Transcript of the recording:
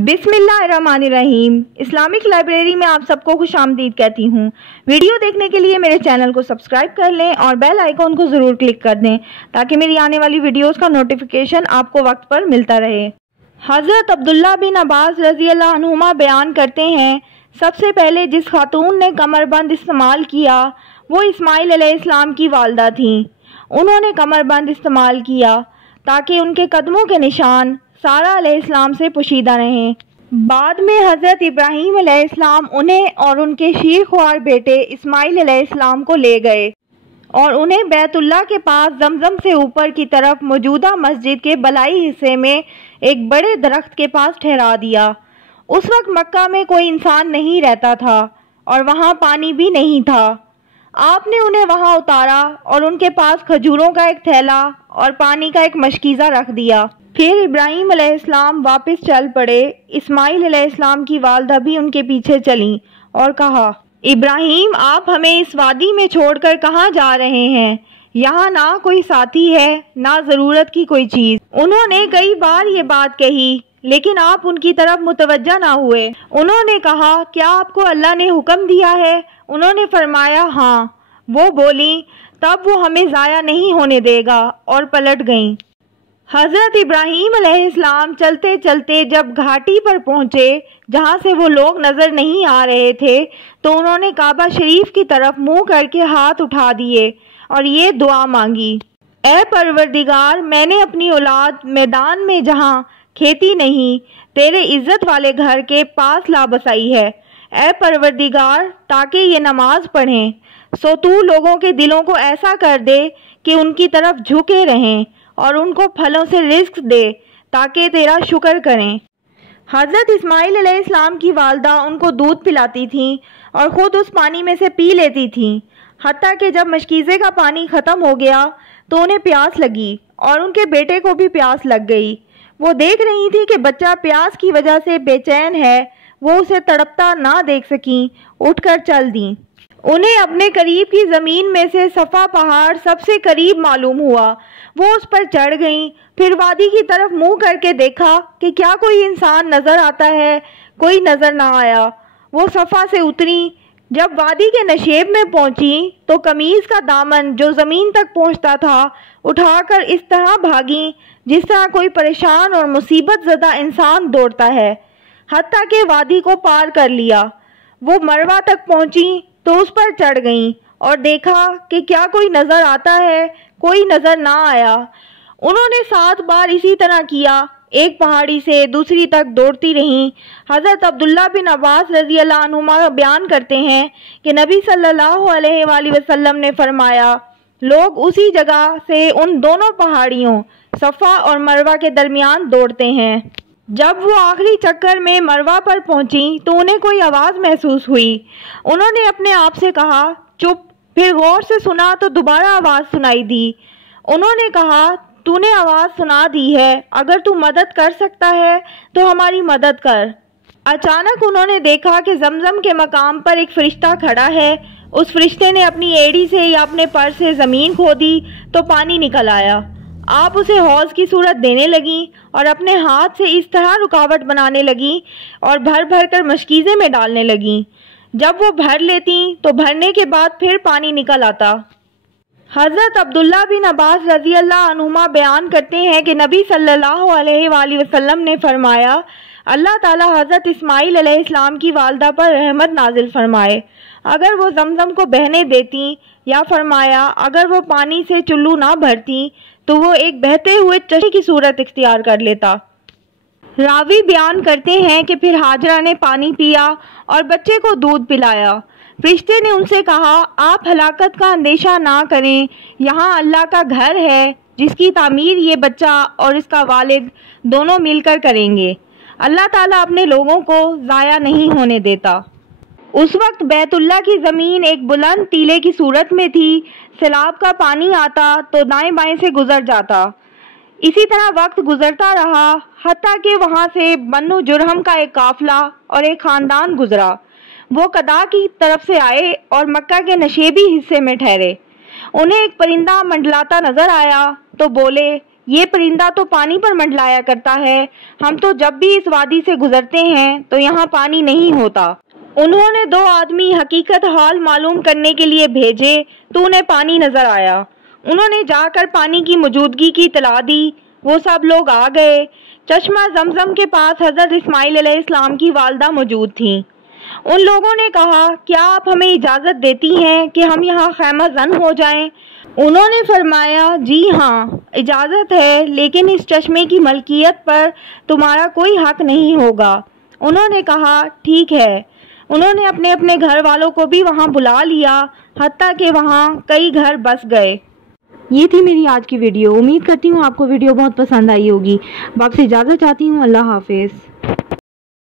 बिस्मिल्लाहिर्रहमानिर्रहीम। Islamic library में आप सबको खुश आमदीद कहती हूँ। वीडियो देखने के लिए मेरे चैनल को सब्सक्राइब कर लें और बेल आइकॉन को ज़रूर क्लिक कर दें ताकि मेरी आने वाली वीडियोस का नोटिफिकेशन आपको वक्त पर मिलता रहे। हज़रत अब्दुल्ला बिन अब्बास रज़ी अल्लाह अन्हुमा बयान करते हैं, सबसे पहले जिस खातून ने कमरबंद इस्तेमाल किया वो इस्माइल अलैहिस्सलाम की वालदा थीं। उन्होंने कमरबंद इस्तेमाल किया ताकि उनके कदमों के निशान सारा अलैहिस्सलाम से पोशीदा रहें। बाद में हज़रत इब्राहीम अलैहिस्सलाम उन्हें और उनके शीरख्वार बेटे इस्माइल अलैहिस्सलाम को ले गए और उन्हें बैतुल्लाह के पास जमजम से ऊपर की तरफ मौजूदा मस्जिद के बलाई हिस्से में एक बड़े दरख्त के पास ठहरा दिया। उस वक्त मक्का में कोई इंसान नहीं रहता था और वहाँ पानी भी नहीं था। आपने उन्हें वहाँ उतारा और उनके पास खजूरों का एक थैला और पानी का एक मशकीज़ा रख दिया। फिर इब्राहीम अलैहिस्सलाम वापस चल पड़े। इस्माइल अलैहिस्सलाम की वालदा भी उनके पीछे चली और कहा, इब्राहीम, आप हमें इस वादी में छोड़कर कहाँ जा रहे हैं? यहाँ ना कोई साथी है, ना ज़रूरत की कोई चीज़। उन्होंने कई बार ये बात कही लेकिन आप उनकी तरफ मुतवज्जा ना हुए। उन्होंने कहा, क्या आपको अल्लाह ने हुक्म दिया है? उन्होंने फरमाया, हाँ। वो बोली, तब वो हमें ज़ाया नहीं होने देगा, और पलट गईं। हज़रत इब्राहीम अलैहिस्सलाम चलते चलते जब घाटी पर पहुँचे जहाँ से वो लोग नज़र नहीं आ रहे थे तो उन्होंने काबा शरीफ की तरफ मुँह करके हाथ उठा दिए और ये दुआ मांगी, ऐ परवरदिगार, मैंने अपनी औलाद मैदान में जहाँ खेती नहीं तेरे इज़्ज़त वाले घर के पास ला बसाई है। ऐ परवरदिगार, ताकि ये नमाज पढ़ें सो तू लोगों के दिलों को ऐसा कर दे कि उनकी तरफ झुके रहें और उनको फलों से रिज़्क दे ताकि तेरा शुक्र करें। हज़रत इस्माइल अलैहिस्सलाम की वालदा उनको दूध पिलाती थीं और ख़ुद उस पानी में से पी लेती थीं। हत्ता कि जब मशकीज़े का पानी ख़त्म हो गया तो उन्हें प्यास लगी और उनके बेटे को भी प्यास लग गई। वो देख रही थी कि बच्चा प्यास की वजह से बेचैन है। वो उसे तड़पता ना देख सकीं, उठकर चल दीं। उन्हें अपने करीब की ज़मीन में से सफ़ा पहाड़ सबसे करीब मालूम हुआ। वो उस पर चढ़ गईं। फिर वादी की तरफ मुंह करके देखा कि क्या कोई इंसान नज़र आता है। कोई नज़र ना आया। वो सफ़ा से उतरी। जब वादी के नशेब में पहुंची तो कमीज़ का दामन जो ज़मीन तक पहुंचता था उठाकर इस तरह भागी जिस तरह कोई परेशान और मुसीबत ज़दा इंसान दौड़ता है। हत्ता कि वादी को पार कर लिया। वो मरवा तक पहुंची तो उस पर चढ़ गईं और देखा कि क्या कोई नज़र आता है। कोई नज़र ना आया। उन्होंने 7 बार इसी तरह किया। एक पहाड़ी से दूसरी तक दौड़ती रहीं। हज़रत अब्दुल्ला बिन अब्बास रज़ी अल्लाह अन्हुमा बयान करते हैं कि नबी सल्लल्लाहु अलैहि वसल्लम ने फरमाया, लोग उसी जगह से उन दोनों पहाड़ियों सफ़ा और मरवा के दरमियान दौड़ते हैं। जब वो आखिरी चक्कर में मरवा पर पहुंची तो उन्हें कोई आवाज़ महसूस हुई। उन्होंने अपने आप से कहा, चुप। फिर गौर से सुना तो दोबारा आवाज़ सुनाई दी। उन्होंने कहा, तूने आवाज़ सुना दी है, अगर तू मदद कर सकता है तो हमारी मदद कर। अचानक उन्होंने देखा कि जमजम के मकाम पर एक फरिश्ता खड़ा है। उस फरिश्ते ने अपनी एड़ी से या अपने पर से ज़मीन खोदी तो पानी निकल आया। आप उसे हौज़ की सूरत देने लगीं और अपने हाथ से इस तरह रुकावट बनाने लगीं और भर भर कर मशकीज़े में डालने लगीं। जब वो भर लेती तो भरने के बाद फिर पानी निकल आता। हज़रत अब्दुल्ला बिन अब्बास रज़ी अल्लाह अन्हुमा बयान करते हैं कि नबी सल्लल्लाहु अलैहि वसल्लम ने फरमाया, अल्लाह ताला हज़रत इस्माइल अलैहिस्सलाम की वालदा पर रहमत नाजिल फरमाए अगर वो जमजम को बहने देती, या फरमाया अगर वो पानी से चुल्लू ना भरती तो वो एक बहते हुए चश्मे की सूरत इख्तियार कर लेता। रावी बयान करते हैं कि फिर हाजरा ने पानी पिया और बच्चे को दूध पिलाया। फरिश्ते ने उनसे कहा, आप हलाकत का अंदेशा ना करें, यहाँ अल्लाह का घर है जिसकी तामीर ये बच्चा और इसका वालिद दोनों मिलकर करेंगे। अल्लाह ताला अपने लोगों को ज़ाया नहीं होने देता। उस वक्त बैतुल्ला की ज़मीन एक बुलंद टीले की सूरत में थी। सैलाब का पानी आता तो दाएं बाएं से गुजर जाता। इसी तरह वक्त गुजरता रहा हत्ता कि वहाँ से बन्नु जुरहम का एक काफिला और एक ख़ानदान गुजरा। वो कदा की तरफ से आए और मक्का के नशेबी हिस्से में ठहरे। उन्हें एक परिंदा मंडलाता नजर आया तो बोले, یہ پرندہ تو پانی پر منڈلایا کرتا ہے، ہم تو جب بھی اس وادی سے گزرتے ہیں تو یہاں پانی نہیں ہوتا۔ انہوں نے 2 آدمی حقیقت حال معلوم کرنے کے لیے بھیجے تو انہیں پانی نظر آیا۔ انہوں نے جا کر پانی کی موجودگی کی اطلاع دی، وہ سب لوگ آ گئے۔ چشمہ زمزم کے پاس حضرت اسماعیل علیہ السلام کی والدہ موجود تھیں۔ ان لوگوں نے کہا، کیا آپ ہمیں اجازت دیتی ہیں کہ ہم یہاں خیمہ زن ہو جائیں؟ انہوں نے فرمایا، جی ہاں، اجازت ہے، لیکن اس چشمے کی ملکیت پر تمہارا کوئی حق نہیں ہوگا۔ انہوں نے کہا، ٹھیک ہے۔ انہوں نے اپنے اپنے گھر والوں کو بھی وہاں بلا لیا، حتیٰ کہ وہاں کئی گھر بس گئے۔ یہ تھی میری آج کی ویڈیو۔ امید کرتی ہوں آپ کو ویڈیو بہت پسند آئی ہوگی۔ اب آپ سے اجازت چاہتی ہوں۔ اللہ حافظ۔